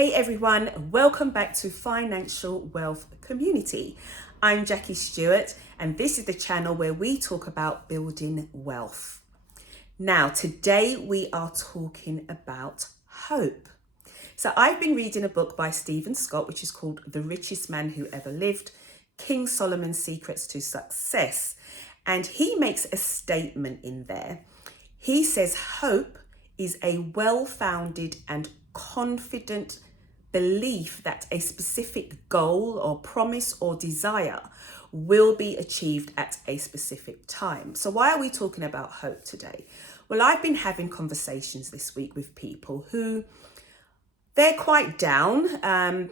Hey everyone, welcome back to Financial Wealth Community. I'm Jackie Stewart, and this is the channel where we talk about building wealth. Now, today we are talking about hope. So I've been reading a book by Stephen Scott, which is called The Richest Man Who Ever Lived, King Solomon's Secrets to Success. And he makes a statement in there. He says hope is a well-founded and confident belief that a specific goal or promise or desire will be achieved at a specific time. So why are we talking about hope today? Well, I've been having conversations this week with people who they're quite down.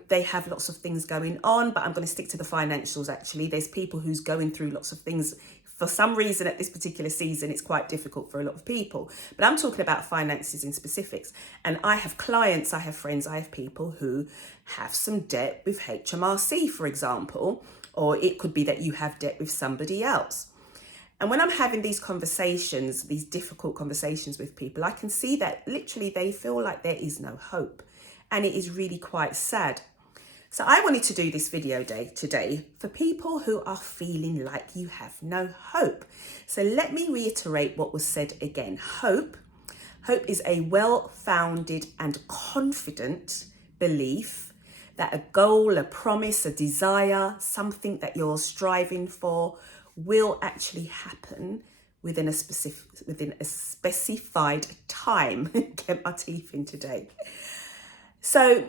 They have lots of things going on, but I'm going to stick to the financials actually. There's people who's going through lots of things. For some reason at this particular season, it's quite difficult for a lot of people. But I'm talking about finances in specifics. And I have clients, I have friends, I have people who have some debt with HMRC, for example, or it could be that you have debt with somebody else. And when I'm having these conversations, these difficult conversations with people, I can see that literally they feel like there is no hope. And it is really quite sad. So I wanted to do this video today for people who are feeling like you have no hope. So let me reiterate what was said again. Hope is a well-founded and confident belief that a goal, a promise, a desire, something that you're striving for will actually happen within a specified time. Get my teeth in today. So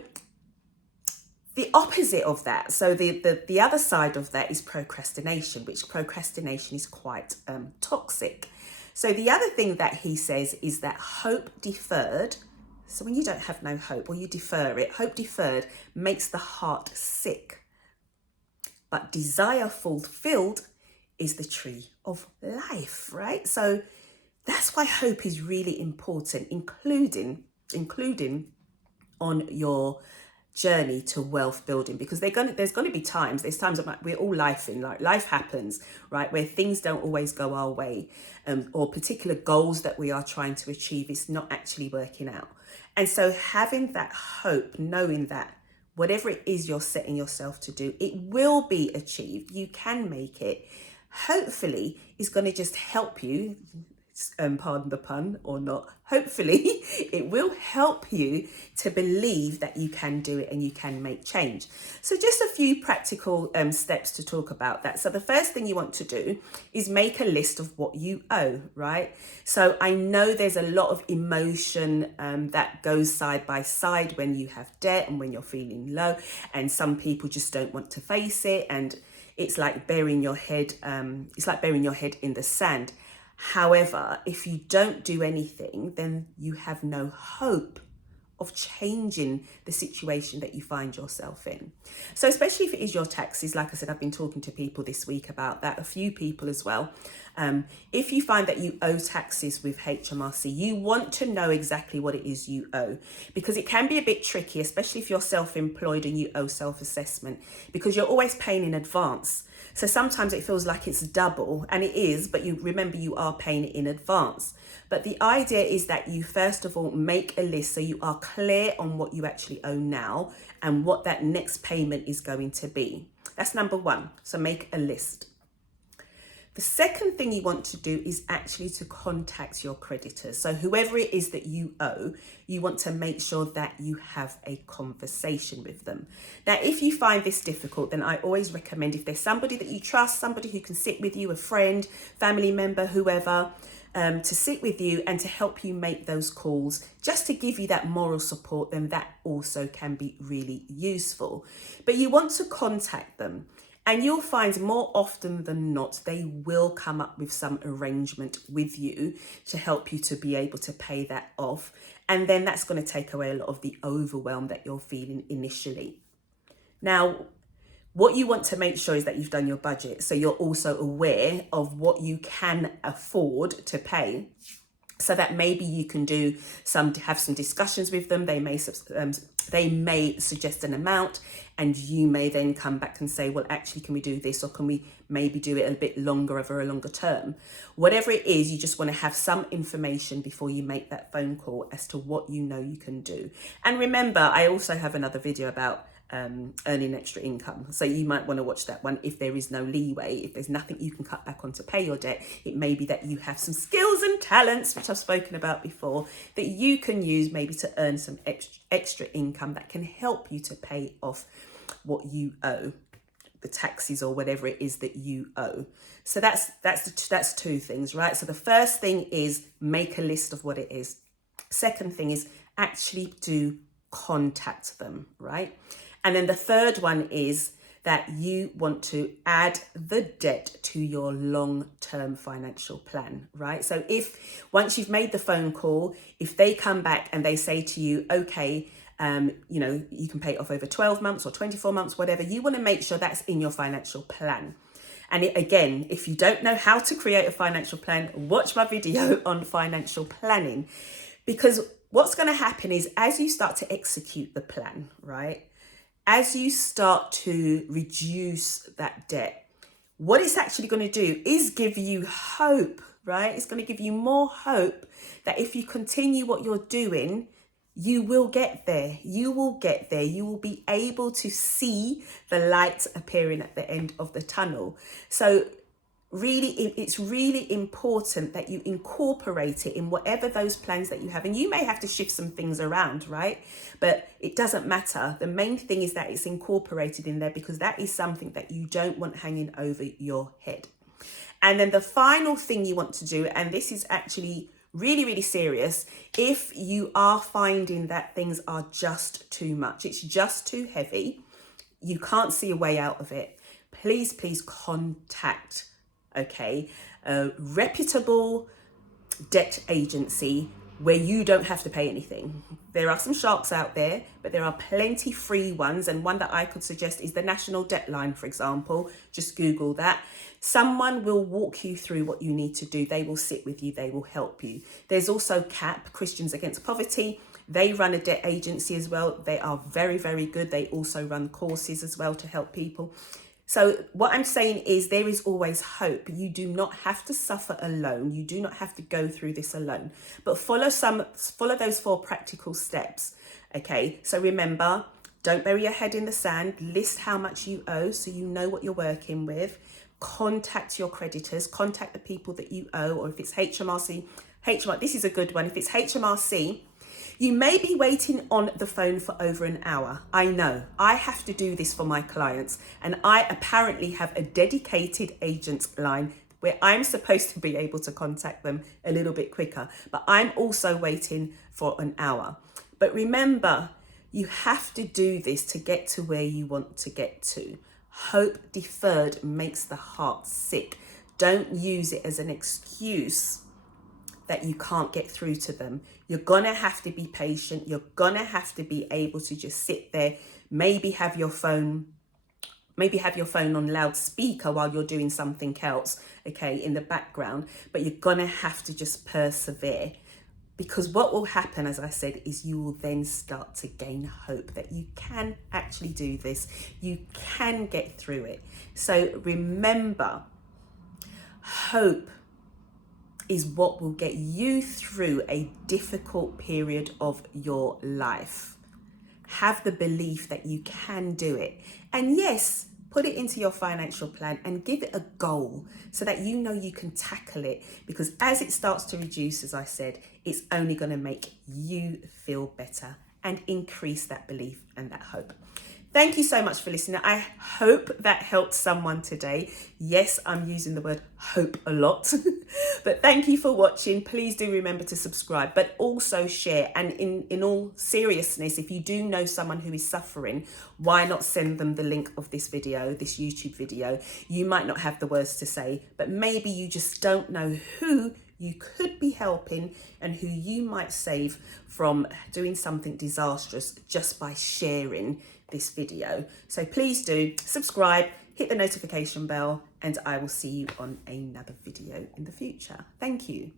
the opposite of that, so the other side of that is procrastination, which procrastination is quite toxic. So the other thing that he says is that hope deferred, so when you don't have no hope or you defer it, hope deferred makes the heart sick. But desire fulfilled is the tree of life, right? So that's why hope is really important, including on your journey to wealth building, because there's going to be times, that we're all life happens, right, where things don't always go our way, or particular goals that we are trying to achieve is not actually working out. And so having that hope, knowing that whatever it is you're setting yourself to do, it will be achieved, you can make it, hopefully is going to just help you, pardon the pun or not, hopefully it will help you to believe that you can do it and you can make change. So just a few practical steps to talk about that. So the first thing you want to do is make a list of what you owe, right? So I know there's a lot of emotion that goes side by side when you have debt and when you're feeling low, and some people just don't want to face it, and it's like burying your head in the sand. However, if you don't do anything, then you have no hope of changing the situation that you find yourself in. So especially if it is your taxes, like I said, I've been talking to people this week about that, a few people as well. If you find that you owe taxes with HMRC, you want to know exactly what it is you owe, because it can be a bit tricky, especially if you're self-employed and you owe self-assessment, because you're always paying in advance. So sometimes it feels like it's double, and it is, but you remember you are paying it in advance. But the idea is that you first of all make a list so you are clear on what you actually owe now and what that next payment is going to be. That's number one. So make a list. The second thing you want to do is actually to contact your creditors. So whoever it is that you owe, you want to make sure that you have a conversation with them. Now, if you find this difficult, then I always recommend, if there's somebody that you trust, somebody who can sit with you, a friend, family member, whoever, to sit with you and to help you make those calls, just to give you that moral support, then that also can be really useful. But you want to contact them. And you'll find more often than not, they will come up with some arrangement with you to help you to be able to pay that off. And then that's going to take away a lot of the overwhelm that you're feeling initially. Now, what you want to make sure is that you've done your budget. So you're also aware of what you can afford to pay. so that maybe you can have some discussions with them. They may suggest an amount, and you may then come back and say, well, actually, can we do this, or can we maybe do it a bit longer, over a longer term? Whatever it is, you just want to have some information before you make that phone call as to what you know you can do. And remember, I also have another video about earning extra income, so you might want to watch that one. If there is no leeway, if there's nothing you can cut back on to pay your debt, it may be that you have some skills and talents, which I've spoken about before, that you can use maybe to earn some extra income that can help you to pay off what you owe, the taxes or whatever it is that you owe. So that's two things, right? So the first thing is make a list of what it is. Second thing is actually do contact them, right? And then the third one is that you want to add the debt to your long-term financial plan, right? So if once you've made the phone call, if they come back and they say to you, okay, you can pay it off over 12 months or 24 months, whatever, you want to make sure that's in your financial plan. And again, if you don't know how to create a financial plan, watch my video on financial planning, because what's going to happen is as you start to execute the plan, right, as you start to reduce that debt, what it's actually going to do is give you hope, right? It's going to give you more hope that if you continue what you're doing, you will get there. You will get there. You will be able to see the light appearing at the end of the tunnel. So really, it's really important that you incorporate it in whatever those plans that you have. And you may have to shift some things around, right? But it doesn't matter. The main thing is that it's incorporated in there, because that is something that you don't want hanging over your head. And then the final thing you want to do, and this is actually really, really serious, if you are finding that things are just too much, it's just too heavy, you can't see a way out of it, please contact a reputable debt agency where you don't have to pay anything. There are some sharks out there, but there are plenty free ones. And one that I could suggest is the National Debt Line, for example. Just Google that. Someone will walk you through what you need to do. They will sit with you. They will help you. There's also CAP, Christians Against Poverty. They run a debt agency as well. They are very, very good. They also run courses as well to help people. So what I'm saying is there is always hope. You do not have to suffer alone. You do not have to go through this alone. But follow those 4 practical steps. Okay, so remember, don't bury your head in the sand. List how much you owe so you know what you're working with. Contact your creditors. Contact the people that you owe, or if it's HMRC, this is a good one. If it's HMRC, you may be waiting on the phone for over an hour. I know, I have to do this for my clients, and I apparently have a dedicated agent's line where I'm supposed to be able to contact them a little bit quicker, but I'm also waiting for an hour. But remember, you have to do this to get to where you want to get to. Hope deferred makes the heart sick. Don't use it as an excuse that you can't get through to them. You're gonna have to be patient. You're gonna have to be able to just sit there, maybe have your phone on loudspeaker while you're doing something else, in the background, but you're gonna have to just persevere, because what will happen, as I said, is you will then start to gain hope that you can actually do this. You can get through it. So remember, hope is what will get you through a difficult period of your life. Have the belief that you can do it. And yes, put it into your financial plan and give it a goal so that you know you can tackle it, because as it starts to reduce, as I said, it's only going to make you feel better and increase that belief and that hope. Thank you so much for listening. I hope that helped someone today. Yes, I'm using the word hope a lot, but thank you for watching. Please do remember to subscribe, but also share. And in all seriousness, if you do know someone who is suffering, why not send them the link of this video, this YouTube video? You might not have the words to say, but maybe you just don't know who you could be helping and who you might save from doing something disastrous just by sharing this video. So please do subscribe, hit the notification bell, and I will see you on another video in the future. Thank you.